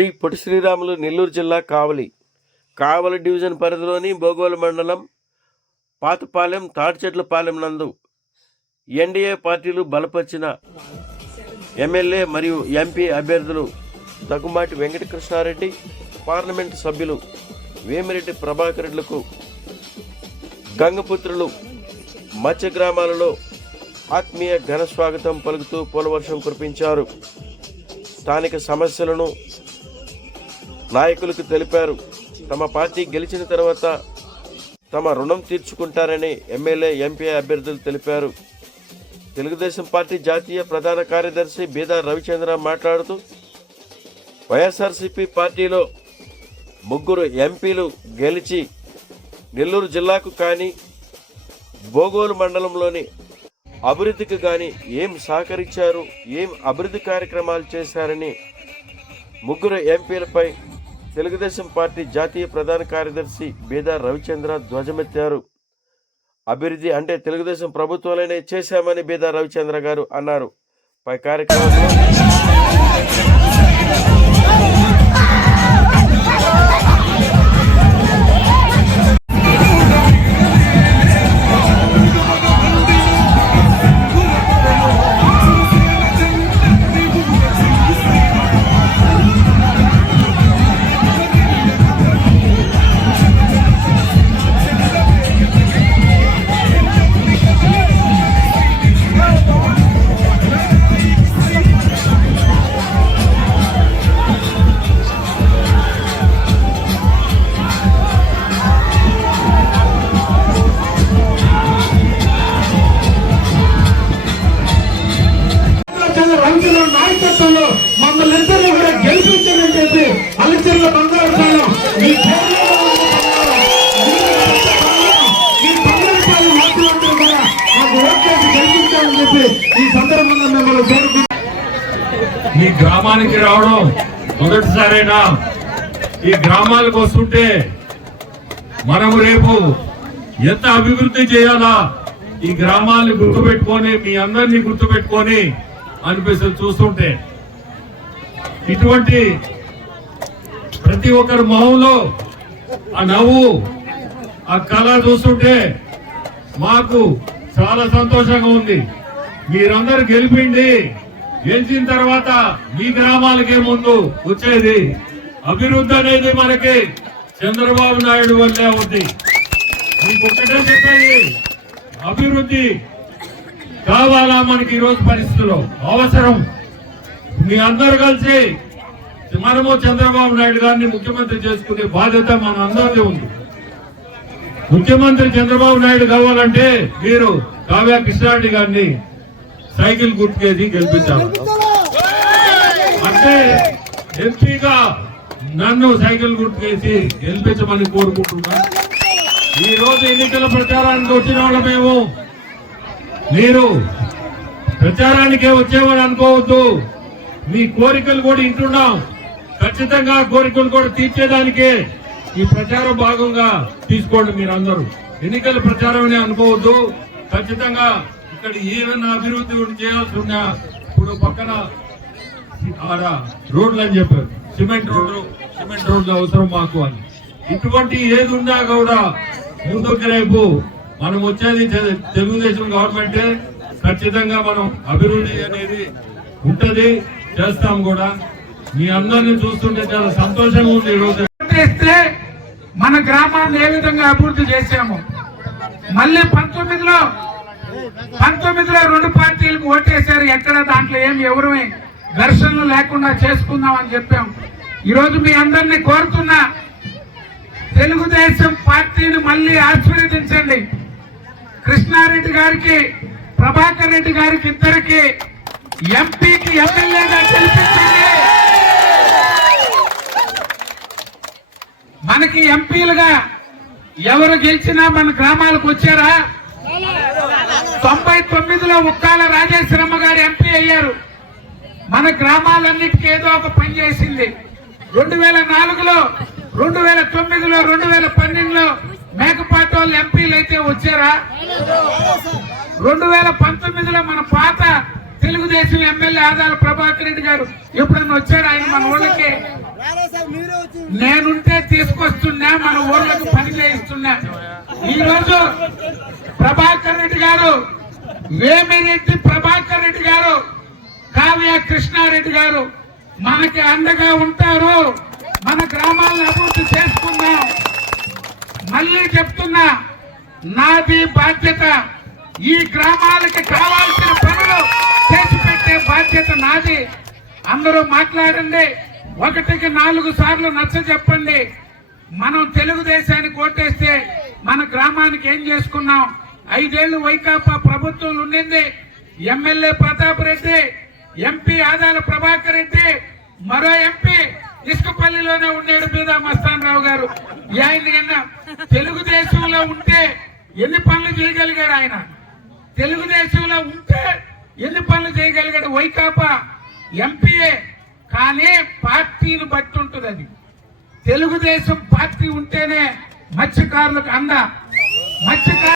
శ్రీ పొట్టి శ్రీరాములు నెల్లూరు జిల్లా కావలి డివిజన్ పరిధిలోని బోగోలు మండలం పాతపాలెం తాటిచెట్లపాలెం నందు ఎన్డీఏ పార్టీలు బలపరిచిన ఎమ్మెల్యే మరియు ఎంపీ అభ్యర్థులు దగ్గుమాటి వెంకటకృష్ణారెడ్డి, పార్లమెంటు సభ్యులు వేమిరెడ్డి ప్రభాకర్ రెడ్డిలకు గంగపుత్రులు మత్స్య గ్రామాలలో ఆత్మీయ ఘన స్వాగతం పలుకుతూ పూలవర్షం కురిపించారు. స్థానిక సమస్యలను నాయకులకు తెలిపారు. తమ పార్టీ గెలిచిన తర్వాత తమ రుణం తీర్చుకుంటారని ఎమ్మెల్యే, ఎంపీ అభ్యర్థులు తెలిపారు. తెలుగుదేశం పార్టీ జాతీయ ప్రధాన కార్యదర్శి బీదా రవిచంద్ర మాట్లాడుతూ, వైఎస్ఆర్సీపీ పార్టీలో 3 ఎంపీలు గెలిచి నెల్లూరు జిల్లాకు కానీ బోగోలు మండలంలోని అభివృద్ధికి కానీ ఏం సహకరించారు, ఏం అభివృద్ధి కార్యక్రమాలు చేశారని 3 ఎంపీలపై తెలుగుదేశం పార్టీ జాతీయ ప్రధాన కార్యదర్శి బీదా రవిచంద్ర ధ్వజమెత్తారు. అభివృద్ధి అంటే తెలుగుదేశం ప్రభుత్వాలనే చేశామని బీదా రవిచంద్ర గారు అన్నారు. పై కార్యక్రమంలో నాయకత్వంలో మమ్మల్ని ఇద్దరు కూడా గెలిపించారని చెప్పి అలచర్ల బంగారు గెలిపించాలని చెప్పి ఈ సందర్భంగా మిమ్మల్ని చేరుకు ఈ గ్రామానికి రావడం మొదటిసారైనా. ఈ గ్రామాలకు వస్తుంటే మనం రేపు ఎంత అభివృద్ధి చేయాలా ఈ గ్రామాన్ని గుర్తుపెట్టుకొని, మీ అందరినీ గుర్తుపెట్టుకొని అనిపిస్తుంది చూస్తుంటే. ఇటువంటి ప్రతి ఒక్కరి మొహంలో ఆ నవ్వు, ఆ కళ చూస్తుంటే మాకు చాలా సంతోషంగా ఉంది. మీరందరూ గెలిచిన తర్వాత మీ గ్రామాలకే ముందు వచ్చేది అభివృద్ధి అనేది మనకి చంద్రబాబు నాయుడు వల్లే ఉంది. మీకు ఒక్కటే చెప్పేది, అభివృద్ధి కావాలా మనకి ఈరోజు పరిస్థితుల్లో అవసరం. మీ అందరూ కలిసి మనము చంద్రబాబు నాయుడు గారిని ముఖ్యమంత్రి చేసుకునే బాధ్యత మన అందరిది ఉంది. ముఖ్యమంత్రి చంద్రబాబు నాయుడు కావాలంటే మీరు కావ్య కృష్ణారెడ్డి గారిని సైకిల్ గుర్తుకేసి గెలిపించాలి. అంటే ఎంపీగా నన్ను సైకిల్ గుర్తుకేసి గెలిపించమని కోరుకుంటున్నా. ఈ రోజు ఎన్నికల ప్రచారానికి వచ్చిన వాళ్ళ మేము, మీరు ప్రచారానికే వచ్చేవారు అనుకోవద్దు. మీ కోరికలు కూడా వింటున్నాం. ఖచ్చితంగా కోరికలు కూడా తీర్చేదానికే ఈ ప్రచారం భాగంగా తీసుకోండి. మీరందరూ ఎన్నికల ప్రచారం అనుకోవద్దు. ఖచ్చితంగా ఇక్కడ ఏమైనా అభివృద్ధి చేయాల్సి ఉన్నా, ఇప్పుడు పక్కన ఆడ రోడ్లు అని చెప్పారు, సిమెంట్ రోడ్లు అవసరం మాకు అని. ఇటువంటి ఏది ఉన్నా కూడా ముందుకు రేపు మనం వచ్చేది తెలుగుదేశం గవర్నమెంటే. ఖచ్చితంగా మనం అభివృద్ధి అనేది ఉంటది, చేస్తాం కూడా. మీ అందరినీ చూస్తుంటే చాలా సంతోషంగా ఉంది. ఈరోజు మన గ్రామాన్ని ఏ విధంగా అభివృద్ధి చేశాము. మళ్ళీ 19లో 2 పార్టీలకు ఓటేశారు. ఎక్కడ దాంట్లో ఎవరు ఘర్షణలు లేకుండా చేసుకుందాం అని చెప్పాం. ఈరోజు మీ అందరినీ కోరుతున్నా, తెలుగుదేశం పార్టీని మళ్ళీ ఆశీర్వదించండి. కృష్ణారెడ్డి గారికి, ప్రభాకర్ రెడ్డి గారికి ఇద్దరికి ఎంపీకి ఎమ్మెల్యేగా గెలిపించండి. మనకి ఎంపీలుగా ఎవరు గెలిచినా మన గ్రామాలకు వచ్చారా? 99లో ఉక్కాల రాజేశ్వరమ్మ గారు ఎంపీ అయ్యారు. మన గ్రామాలన్నిటికీ ఏదో ఒక పని చేసింది. 2004లో, 2009లో, 2012లో మేకపాటి వాళ్ళు ఎంపీలు అయితే వచ్చారా? 2019లో మన పాత తెలుగుదేశం ఎమ్మెల్యే ఆదాల ప్రభాకర్ రెడ్డి గారు ఎప్పుడన్నా వచ్చారు? ఆయన మన ఊళ్ళకి నేనుంటే తీసుకొస్తున్నా, మన ఊర్లకు పని చేయిస్తున్నా. ఈరోజు ప్రభాకర్ రెడ్డి గారు, వేమిరెడ్డి ప్రభాకర్ రెడ్డి గారు, కావ్య కృష్ణారెడ్డి గారు మనకి అండగా ఉంటారు. మన గ్రామాలను అభివృద్ధి చేసుకుందాం. మళ్ళీ చెప్తున్నా, నాది బాధ్యత. ఈ గ్రామాలకి కావాల్సిన పనులు చేసి పెట్టే బాధ్యత నాది. అందరూ మాట్లాడండి, 1కి 4 సార్లు నచ్చ చెప్పండి. మనం తెలుగుదేశానికి ఓటేస్తే మన గ్రామానికి ఏం చేసుకున్నాం? 5 ఏళ్లు వైకాపా ప్రభుత్వం ఉండింది. ఎమ్మెల్యే ప్రతాప్ రెడ్డి, ఎంపీ ఆదాల ప్రభాకర్ రెడ్డి, మరో ఎంపీ ఇసుకపల్లిలోనే ఉన్నాడు బీదా మస్తాన్ రావు గారు. ఆయన తెలుగుదేశంలో ఉంటే ఎన్ని పనులు చేయగలిగాడు? ఆయన తెలుగుదేశంలో ఉంటే ఎన్ని పనులు చేయగలిగాడు? వైకాపా ఎంపీఏ, కానీ పార్టీని బట్టి ఉంటుంది. అది తెలుగుదేశం పార్టీ ఉంటేనే మత్స్యకారులకు అండ. మత్స్యకారు